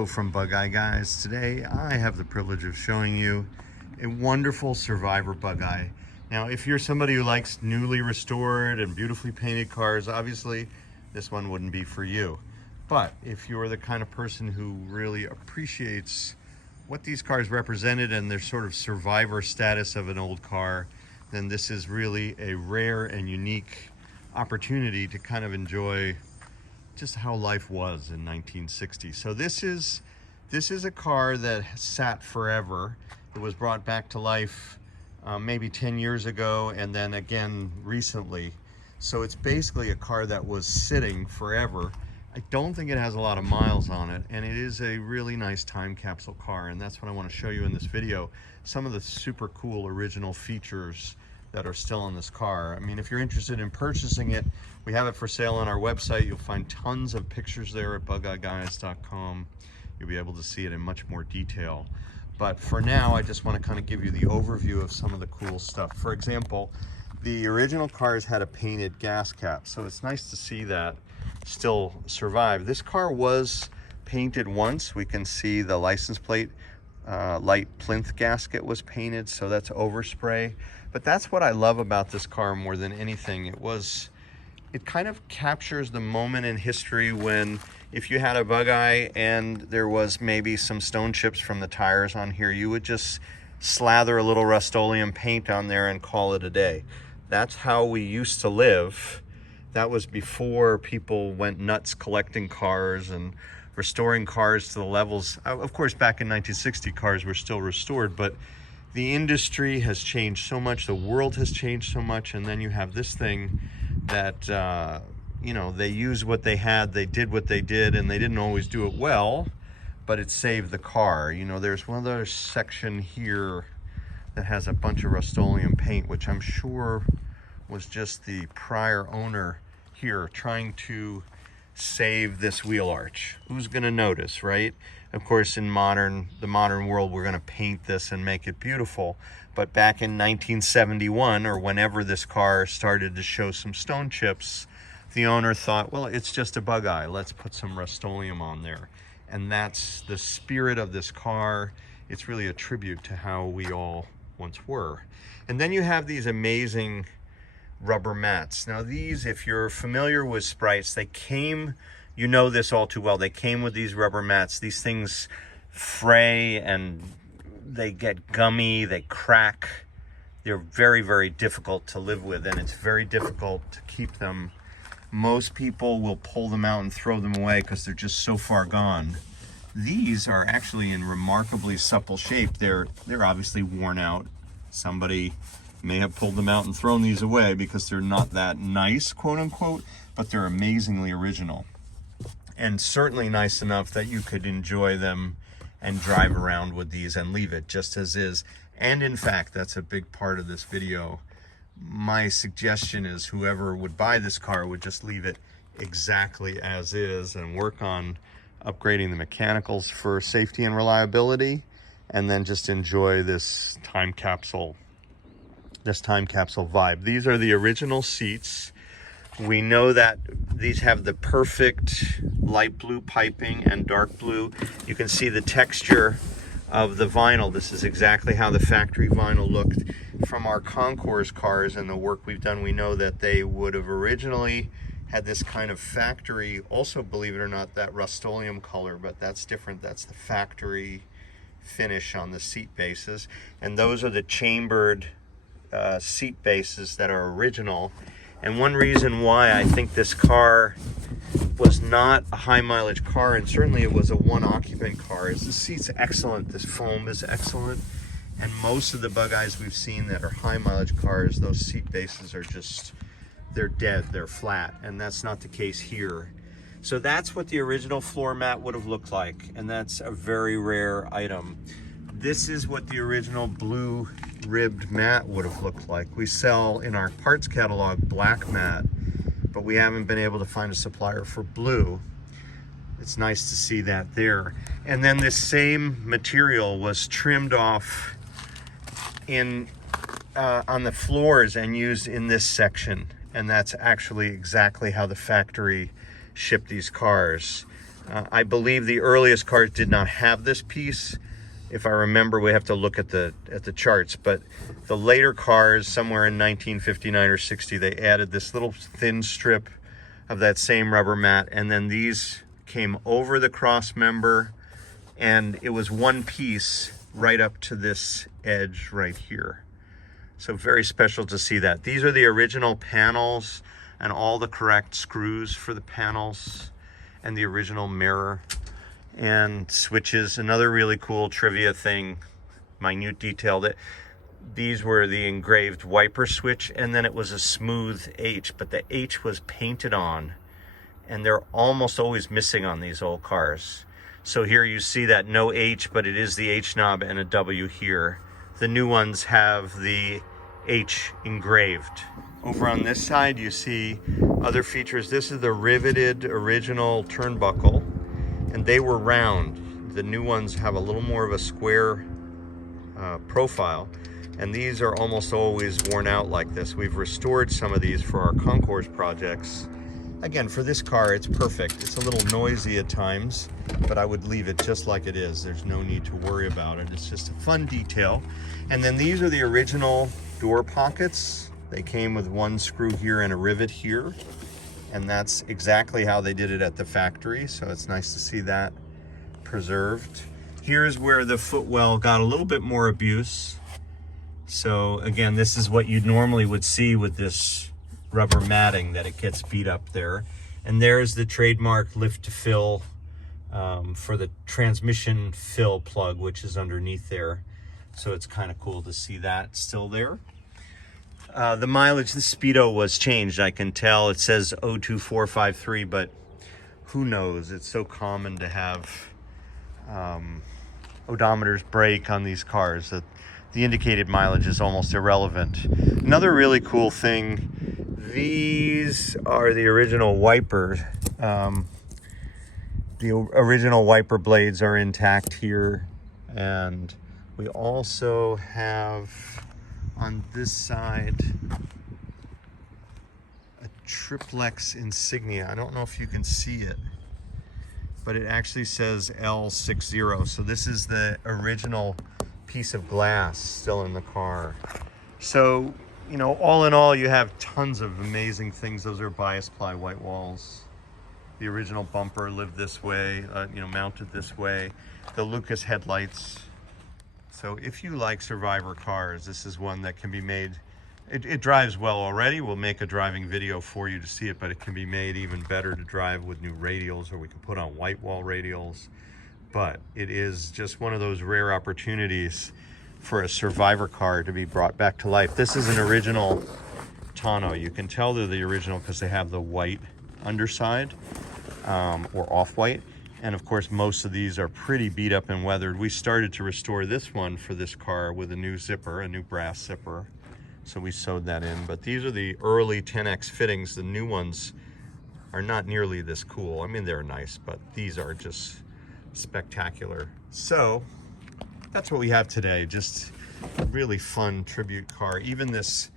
Hello from Bugeye, guys. Today I have the privilege of showing you a wonderful Survivor Bugeye. Now, if you're somebody who likes newly restored and beautifully painted cars, obviously this one wouldn't be for you. But if you're the kind of person who really appreciates what these cars represented and their sort of survivor status of an old car, then this is really a rare and unique opportunity to kind of enjoy just how life was in 1960. So this is a car that sat forever. It was brought back to life maybe 10 years ago and then again recently. So it's basically a car that was sitting forever. I don't think it has a lot of miles on it, and it is a really nice time capsule car, and that's what I want to show you in this video. Some of the super cool original features that are still on this car. I mean, if you're interested in purchasing it, we have it for sale on our website. You'll find tons of pictures there at bugeyeguys.com. You'll be able to see it in much more detail. But for now, I just want to kind of give you the overview of some of the cool stuff. For example, the original cars had a painted gas cap, so it's nice to see that still survive. This car was painted once. We can see the license plate, light plinth gasket was painted, so that's overspray. But that's what I love about this car more than anything. It kind of captures the moment in history when if you had a Bugeye and there was maybe some stone chips from the tires on here, you would just slather a little Rust-Oleum paint on there and call it a day. That's how we used to live. That was before people went nuts collecting cars and restoring cars to the levels. Of course, back in 1960, cars were still restored, but the industry has changed so much, the world has changed so much, and then you have this thing that, you know, they used what they had, they did what they did, and they didn't always do it well, but it saved the car. You know, there's one other section here that has a bunch of Rust-Oleum paint, which I'm sure was just the prior owner here trying to save this wheel arch. Who's gonna notice, right? Of course, in the modern world, we're gonna paint this and make it beautiful. But back in 1971, or whenever this car started to show some stone chips, the owner thought, well, it's just a Bugeye, let's put some Rust-Oleum on there. And that's the spirit of this car. It's really a tribute to how we all once were. And then you have these amazing rubber mats. Now these, if you're familiar with sprites, they came, you know this all too well, they came with these rubber mats. These things fray and they get gummy, they crack. They're very, very difficult to live with, and it's very difficult to keep them. Most people will pull them out and throw them away because they're just so far gone. These are actually in remarkably supple shape. They're obviously worn out. Somebody may have pulled them out and thrown these away because they're not that nice, quote unquote, but they're amazingly original. And certainly nice enough that you could enjoy them and drive around with these and leave it just as is. And in fact, that's a big part of this video. My suggestion is whoever would buy this car would just leave it exactly as is and work on upgrading the mechanicals for safety and reliability, and then just enjoy this time capsule vibe. These are the original seats. We know that these have the perfect light blue piping and dark blue. You can see the texture of the vinyl. This is exactly how the factory vinyl looked. From our concours cars and the work we've done, we know that they would have originally had this kind of factory, also, believe it or not, that Rust-Oleum color, but that's different. That's the factory finish on the seat bases. And those are the chambered seat bases that are original. And one reason why I think this car was not a high mileage car, and certainly it was a one occupant car, is the seat's excellent, this foam is excellent, and most of the Bugeyes we've seen that are high mileage cars, those seat bases are just, they're dead, they're flat, and that's not the case here. So that's what the original floor mat would have looked like, and that's a very rare item. This is what the original blue ribbed mat would have looked like. We sell in our parts catalog black mat, but we haven't been able to find a supplier for blue. It's nice to see that there. And then this same material was trimmed off on the floors and used in this section. And that's actually exactly how the factory shipped these cars. I believe the earliest cars did not have this piece. If I remember, we have to look at the charts, but the later cars, somewhere in 1959 or 60, they added this little thin strip of that same rubber mat, and then these came over the cross member, and it was one piece right up to this edge right here. So very special to see that. These are the original panels and all the correct screws for the panels and the original mirror and switches. Another really cool trivia thing, minute detail, that these were the engraved wiper switch, and then it was a smooth H, but the H was painted on, and they're almost always missing on these old cars. So here you see that no H, but it is the H knob and a W here. The new ones have the H engraved. Over on this side you see other features. This is the riveted original turnbuckle, and they were round. The new ones have a little more of a square profile, and these are almost always worn out like this. We've restored some of these for our concourse projects. Again, for this car, it's perfect. It's a little noisy at times, but I would leave it just like it is. There's no need to worry about it. It's just a fun detail. And then these are the original door pockets. They came with one screw here and a rivet here, and that's exactly how they did it at the factory. So it's nice to see that preserved. Here's where the footwell got a little bit more abuse. So again, this is what you normally would see with this rubber matting, that it gets beat up there. And there's the trademark lift to fill for the transmission fill plug, which is underneath there. So it's kind of cool to see that still there. The mileage, the speedo was changed, I can tell. It says 02453, but who knows? It's so common to have odometers break on these cars that the indicated mileage is almost irrelevant. Another really cool thing, these are the original wipers. The original wiper blades are intact here, and we also have on this side a triplex insignia. I don't know if you can see it, but it actually says L60. So this is the original piece of glass still in the car. So, you know, all in all, you have tons of amazing things. Those are bias ply white walls. The original bumper lived this way, you know, mounted this way. The Lucas headlights. So if you like Survivor cars, this is one that can be made. It drives well already. We'll make a driving video for you to see it, but it can be made even better to drive with new radials, or we can put on white wall radials. But it is just one of those rare opportunities for a Survivor car to be brought back to life. This is an original tonneau. You can tell they're the original because they have the white underside, or off-white. And of course, most of these are pretty beat up and weathered. We started to restore this one for this car with a new zipper, a new brass zipper. So we sewed that in. But these are the early 10X fittings. The new ones are not nearly this cool. I mean, they're nice, but these are just spectacular. So that's what we have today. Just a really fun tribute car. Even this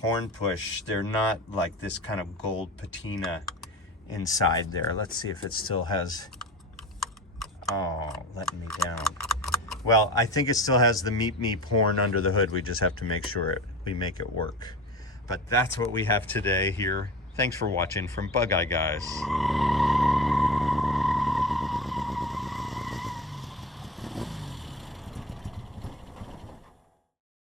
horn push, they're not like this kind of gold patina inside there. Let's see if it still has, oh, letting me down. Well, I think it still has the Meet Me horn under the hood. We just have to make sure we make it work. But that's what we have today here. Thanks for watching from Bugeye Guys.